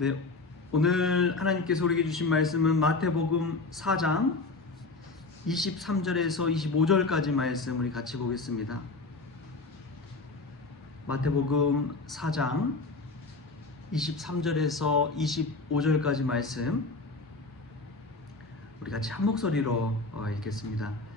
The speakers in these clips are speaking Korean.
네, 오늘 하나님께서 우리에게 주신 말씀은 마태복음 4장 23절에서 25절까지 말씀 우리 같이 보겠습니다. 마태복음 4장 23절에서 25절까지 말씀 우리 같이 한 목소리로 읽겠습니다.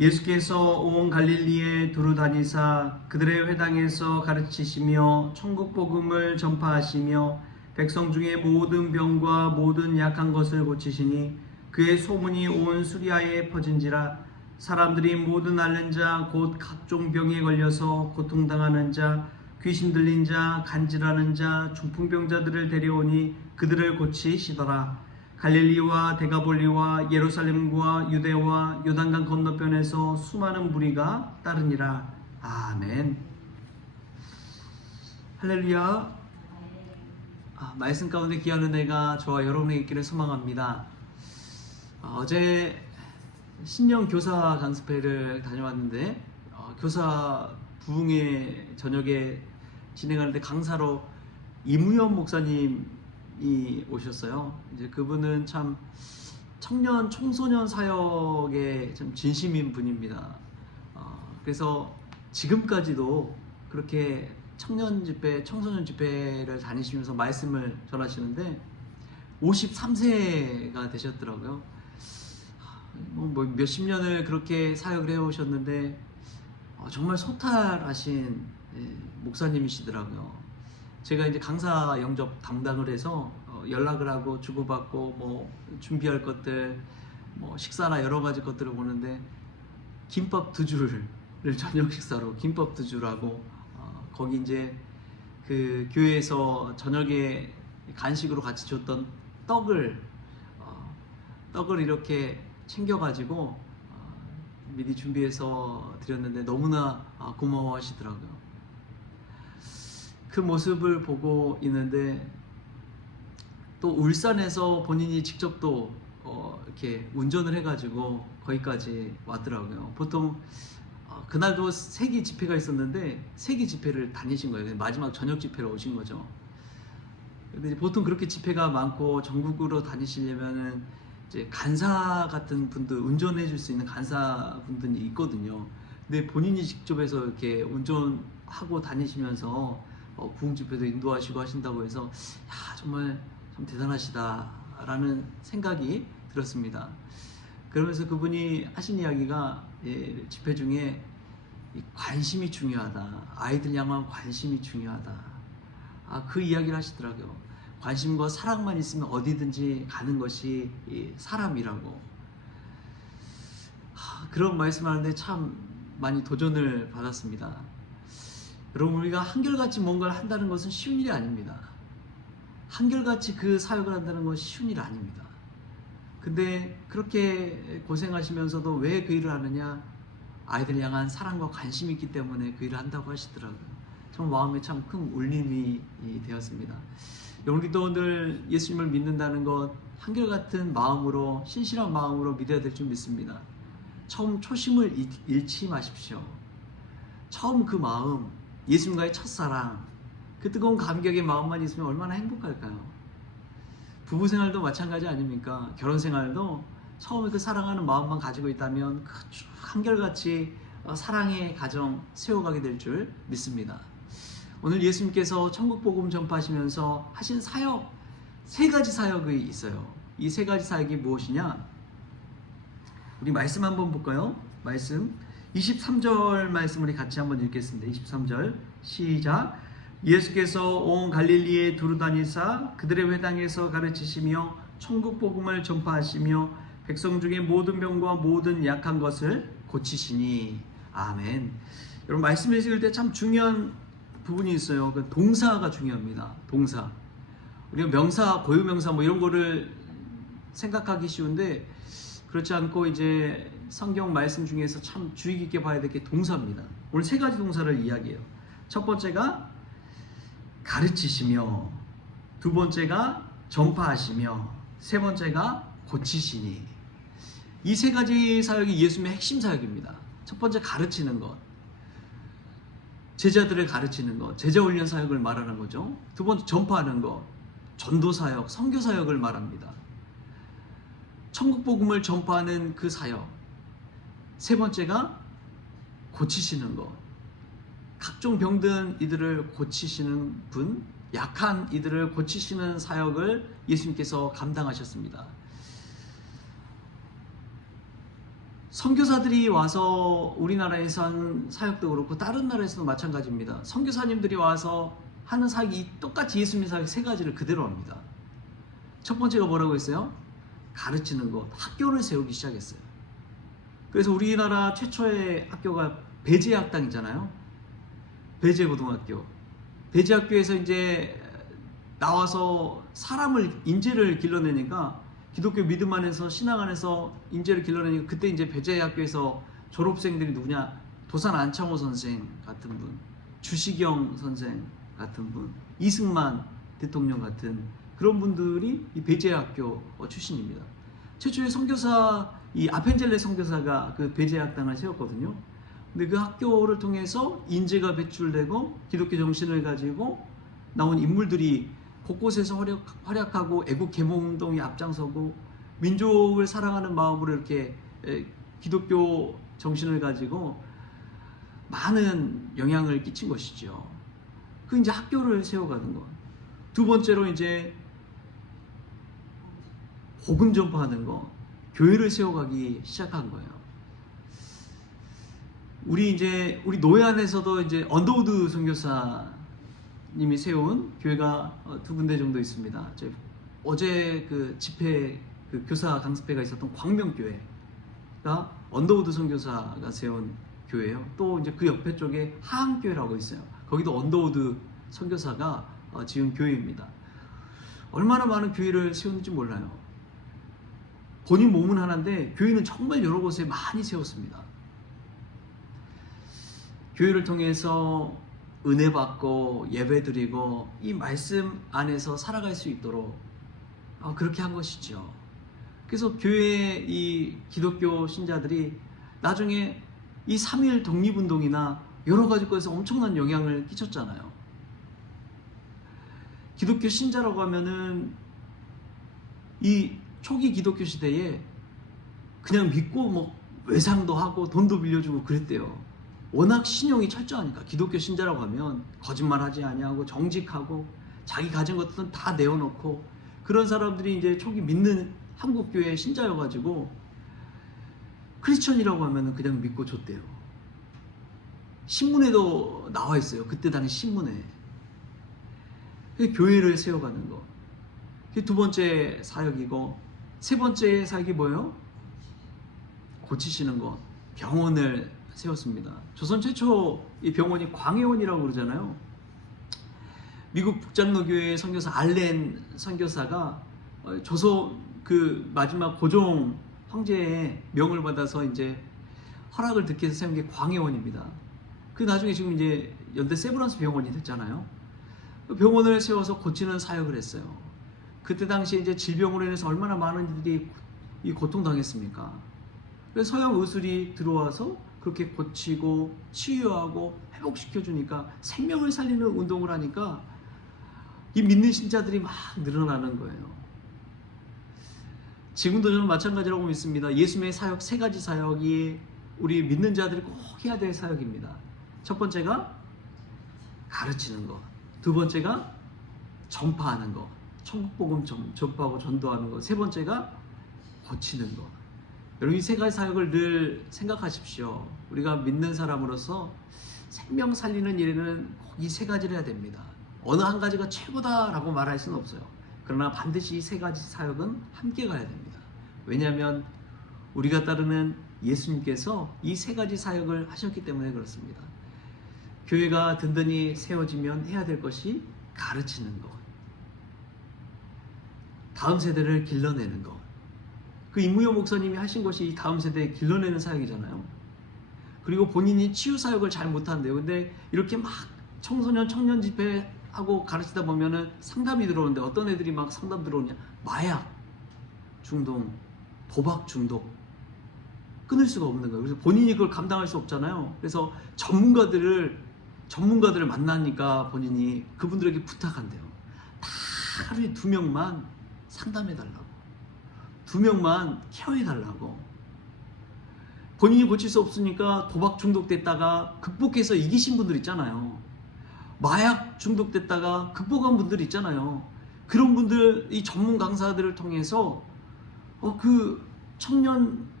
예수께서 온 갈릴리에 두루 다니사 그들의 회당에서 가르치시며 천국 복음을 전파하시며 백성 중에 모든 병과 모든 약한 것을 고치시니 그의 소문이 온 수리아에 퍼진지라. 사람들이 모든 앓는 자 곧 각종 병에 걸려서 고통당하는 자 귀신 들린 자 간질하는 자 중풍병자들을 데려오니 그들을 고치시더라. 갈릴리와 데가볼리와 예루살렘과 유대와 요단강 건너편에서 수많은 무리가 따르니라. 아멘. 할렐루야. 말씀 가운데 귀한 은혜가 저와 여러분에게 있기를 소망합니다. 어제 신령 교사 강습회를 다녀왔는데 교사 부흥회 저녁에 진행하는데 강사로 이무현 목사님이 오셨어요. 이제 그분은 참 청년 청소년 사역에 참 진심인 분입니다. 그래서 지금까지도 그렇게 청년 집회, 청소년 집회를 다니시면서 말씀을 전하시는데 53세가 되셨더라고요. 뭐 몇십 년을 그렇게 사역을 해오셨는데 정말 소탈하신 목사님이시더라고요. 제가 이제 강사 영접 담당을 해서 연락을 하고 주고받고 뭐 준비할 것들, 뭐 식사나 여러 가지 것들을 보는데 김밥 2줄을 저녁 식사로 김밥 2줄하고 거기 이제 그 교회에서 저녁에 간식으로 같이 줬던 떡을 이렇게 챙겨가지고 미리 준비해서 드렸는데 너무나 고마워하시더라고요. 그 모습을 보고 있는데 또 울산에서 본인이 직접 또 이렇게 운전을 해가지고 거기까지 왔더라고요. 보통 그날도 세기 집회가 있었는데 세기 집회를 다니신 거예요. 마지막 저녁 집회로 오신 거죠. 근데 보통 그렇게 집회가 많고 전국으로 다니시려면은 이제 간사 같은 분들, 운전해 줄 수 있는 간사 분들이 있거든요. 근데 본인이 직접 해서 이렇게 운전하고 다니시면서 부흥 집회도 인도하시고 하신다고 해서 야, 정말 참 대단하시다라는 생각이 들었습니다. 그러면서 그분이 하신 이야기가 집회 중에 관심이 중요하다. 아이들 향한 관심이 중요하다. 그 이야기를 하시더라고요. 관심과 사랑만 있으면 어디든지 가는 것이 사람이라고. 그런 말씀을 하는데 참 많이 도전을 받았습니다. 여러분, 우리가 한결같이 뭔가를 한다는 것은 쉬운 일이 아닙니다. 한결같이 그 사역을 한다는 것이 쉬운 일이 아닙니다. 근데 그렇게 고생하시면서도 왜 그 일을 하느냐? 아이들 향한 사랑과 관심이 있기 때문에 그 일을 한다고 하시더라고요. 정 마음에 참 큰 울림이 되었습니다. 우리도 오늘 예수님을 믿는다는 것 한결같은 마음으로, 신실한 마음으로 믿어야 될 줄 믿습니다. 처음 초심을 잃지 마십시오. 처음 그 마음, 예수님과의 첫사랑, 그 뜨거운 감격의 마음만 있으면 얼마나 행복할까요? 부부생활도 마찬가지 아닙니까? 결혼생활도 처음에 그 사랑하는 마음만 가지고 있다면 한결같이 사랑의 가정 세워가게 될 줄 믿습니다. 오늘 예수님께서 천국복음 전파하시면서 하신 사역, 3가지 사역이 있어요. 이 3가지 사역이 무엇이냐? 우리 말씀 한번 볼까요? 말씀 23절 말씀 우리 같이 한번 읽겠습니다. 23절 시작. 예수께서 온 갈릴리에 두루 다니사 그들의 회당에서 가르치시며 천국 복음을 전파하시며 백성 중에 모든 병과 모든 약한 것을 고치시니. 아멘. 여러분, 말씀을 읽을 때 참 중요한 부분이 있어요. 그 동사가 중요합니다. 동사. 우리가 명사, 고유명사 뭐 이런 거를 생각하기 쉬운데 그렇지 않고 이제 성경 말씀 중에서 참 주의 깊게 봐야 될 게 동사입니다. 오늘 3가지 동사를 이야기해요. 첫 번째가 가르치시며, 두 번째가 전파하시며, 세 번째가 고치시니. 이 3가지 사역이 예수님의 핵심 사역입니다. 첫 번째 가르치는 것, 제자들을 가르치는 것, 제자 훈련 사역을 말하는 거죠. 두 번째 전파하는 것, 전도사역, 선교사역을 말합니다. 천국복음을 전파하는 그 사역. 세 번째가 고치시는 것. 각종 병든 이들을 고치시는 분, 약한 이들을 고치시는 사역을 예수님께서 감당하셨습니다. 선교사들이 와서 우리나라에서 하는 사역도 그렇고 다른 나라에서도 마찬가지입니다. 선교사님들이 와서 하는 사역이 똑같이 예수님 사역 세 가지를 그대로 합니다. 첫 번째가 뭐라고 했어요? 가르치는 것, 학교를 세우기 시작했어요. 그래서 우리나라 최초의 학교가 배제학당이잖아요. 배제고등학교. 배제학교에서 이제 나와서 사람을, 인재를 길러내니까, 기독교 믿음 안에서, 신앙 안에서 인재를 길러내니까, 그때 이제 배제학교에서 졸업생들이 누구냐? 도산 안창호 선생 같은 분, 주시경 선생 같은 분, 이승만 대통령 같은 그런 분들이 이 배제학교 출신입니다. 최초의 선교사, 이 아펜젤레 선교사가 그 배제학당을 세웠거든요. 근데 그 학교를 통해서 인재가 배출되고 기독교 정신을 가지고 나온 인물들이 곳곳에서 활약하고 애국 계몽운동에 앞장서고 민족을 사랑하는 마음으로 이렇게 기독교 정신을 가지고 많은 영향을 끼친 것이죠. 그 이제 학교를 세워가는 것. 두 번째로 이제 복음 전파하는 거, 교회를 세워가기 시작한 거예요. 우리 노예 안에서도 이제 언더우드 선교사님이 세운 교회가 두 군데 정도 있습니다. 어제 그 집회, 그 교사 강습회가 있었던 광명교회가 언더우드 선교사가 세운 교회예요. 또 이제 그 옆에 쪽에 하항교회라고 있어요. 거기도 언더우드 선교사가 지은 교회입니다. 얼마나 많은 교회를 세웠는지 몰라요. 본인 몸은 하나인데 교회는 정말 여러 곳에 많이 세웠습니다. 교회를 통해서 은혜 받고 예배 드리고 이 말씀 안에서 살아갈 수 있도록 그렇게 한 것이죠. 그래서 교회의 이 기독교 신자들이 나중에 이 3.1 독립운동이나 여러 가지 것에서 엄청난 영향을 끼쳤잖아요. 기독교 신자라고 하면은 이 초기 기독교 시대에 그냥 믿고 뭐 외상도 하고 돈도 빌려주고 그랬대요. 워낙 신용이 철저하니까. 기독교 신자라고 하면 거짓말하지 아니하고 정직하고 자기 가진 것들은 다 내어놓고, 그런 사람들이 이제 초기 믿는 한국교회 신자여가지고 크리스천이라고 하면 그냥 믿고 줬대요. 신문에도 나와 있어요. 그때 당시 신문에. 교회를 세워가는 거. 그게 두 번째 사역이고, 세 번째 사역이 뭐예요? 고치시는 거. 병원을 세웠습니다. 조선 최초 이 병원이 광해원이라고 그러잖아요. 미국 북장로교회 선교사 알렌 선교사가 조선 그 마지막 고종 황제의 명을 받아서 이제 허락을 듣게 해서 세운 게 광해원입니다. 그 나중에 지금 이제 연대 세브란스 병원이 됐잖아요. 그 병원을 세워서 고치는 사역을 했어요. 그때 당시에 이제 질병으로 인해서 얼마나 많은 이들이 이 고통당했습니까? 그래서 서양 의술이 들어와서 그렇게 고치고 치유하고 회복시켜주니까, 생명을 살리는 운동을 하니까 이 믿는 신자들이 막 늘어나는 거예요. 지금도 저는 마찬가지라고 믿습니다. 예수님의 사역, 세 가지 사역이 우리 믿는 자들이 꼭 해야 될 사역입니다. 첫 번째가 가르치는 것, 두 번째가 전파하는 것, 천국복음 전파하고 전도하는 것, 세 번째가 고치는 것. 여러분, 이 세 가지 사역을 늘 생각하십시오. 우리가 믿는 사람으로서 생명 살리는 일에는 꼭 이 세 가지를 해야 됩니다. 어느 한 가지가 최고다라고 말할 수는 없어요. 그러나 반드시 이 세 가지 사역은 함께 가야 됩니다. 왜냐하면 우리가 따르는 예수님께서 이 세 가지 사역을 하셨기 때문에 그렇습니다. 교회가 든든히 세워지면 해야 될 것이 가르치는 것, 다음 세대를 길러내는 것. 그 임무여 목사님이 하신 것이 이 다음 세대에 길러내는 사역이잖아요. 그리고 본인이 치유 사역을 잘 못한대요. 근데 이렇게 막 청소년 청년 집회 하고 가르치다 보면은 상담이 들어오는데, 어떤 애들이 막 상담 들어오냐? 마약 중독, 도박 중독, 끊을 수가 없는 거예요. 그래서 본인이 그걸 감당할 수 없잖아요. 그래서 전문가들을 만나니까 본인이 그분들에게 부탁한대요. 다 하루에 2명만 상담해달라고, 2명만 케어해달라고. 본인이 고칠 수 없으니까 도박 중독됐다가 극복해서 이기신 분들 있잖아요. 마약 중독됐다가 극복한 분들 있잖아요. 그런 분들, 이 전문 강사들을 통해서 그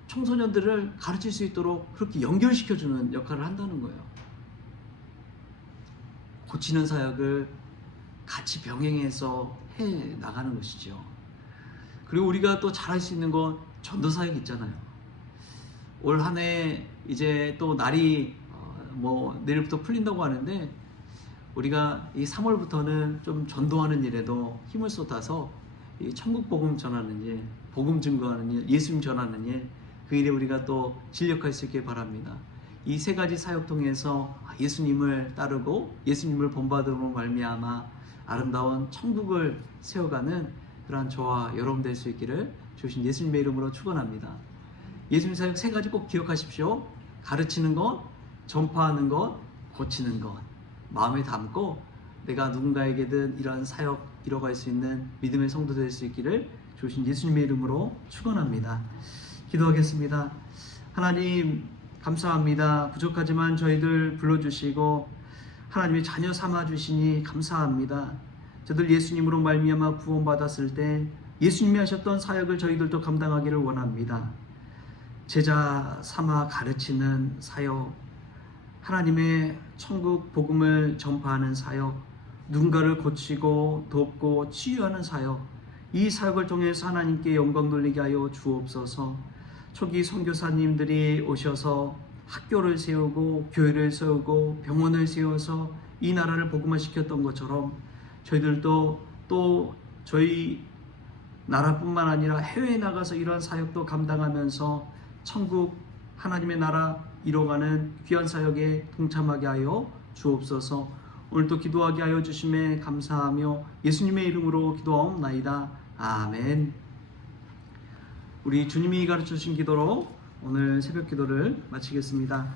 청소년들을 가르칠 수 있도록 그렇게 연결시켜주는 역할을 한다는 거예요. 고치는 사역을 같이 병행해서 해 나가는 것이죠. 그리고 우리가 또 잘할 수 있는 건 전도 사역 있잖아요. 올 한 해 이제 또 날이 내일부터 풀린다고 하는데, 우리가 이 3월부터는 좀 전도하는 일에도 힘을 쏟아서 이 천국 복음 전하는 일, 복음 증거하는 일, 예수님 전하는 일, 그 일에 우리가 또 진력할 수 있길 바랍니다. 이 3가지 사역 통해서 예수님을 따르고 예수님을 본받음으로 말미암아 아름다운 천국을 세워가는 그러한 저와 여러분 될 수 있기를 주신 예수님의 이름으로 축원합니다. 예수님 사역 3가지 꼭 기억하십시오. 가르치는 것, 전파하는 것, 고치는 것. 마음에 담고 내가 누군가에게든 이러한 사역 이뤄갈 수 있는 믿음의 성도 될 수 있기를 주신 예수님의 이름으로 축원합니다. 기도하겠습니다. 하나님 감사합니다. 부족하지만 저희들 불러주시고 하나님의 자녀 삼아주시니 감사합니다. 저들 예수님으로 말미암아 구원받았을 때 예수님이 하셨던 사역을 저희들도 감당하기를 원합니다. 제자 삼아 가르치는 사역, 하나님의 천국 복음을 전파하는 사역, 누군가를 고치고 돕고 치유하는 사역, 이 사역을 통해서 하나님께 영광 돌리게 하여 주옵소서. 초기 선교사님들이 오셔서 학교를 세우고 교회를 세우고 병원을 세워서 이 나라를 복음화시켰던 것처럼 저희들도 또 저희 나라뿐만 아니라 해외에 나가서 이러한 사역도 감당하면서 천국 하나님의 나라 이뤄가는 귀한 사역에 동참하게 하여 주옵소서. 오늘도 기도하게 하여 주심에 감사하며 예수님의 이름으로 기도하옵나이다. 아멘. 우리 주님이 가르쳐주신 기도로 오늘 새벽 기도를 마치겠습니다.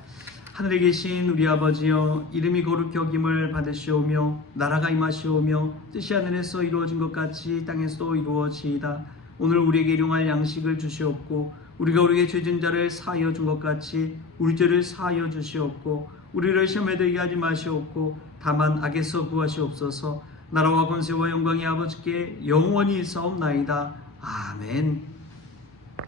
하늘에 계신 우리 아버지여, 이름이 거룩히 여김을 받으시오며 나라가 임하시오며 뜻이 하늘에서 이루어진 것 같이 땅에서도 이루어지이다. 오늘 우리에게 일용할 양식을 주시옵고 우리가 우리에게 죄진 자를 사하여 준 것 같이 우리 죄를 사하여 주시옵고 우리를 시험에 들게 하지 마시옵고 다만 악에서 구하시옵소서. 나라와 권세와 영광이 아버지께 영원히 있사옵나이다. 아멘.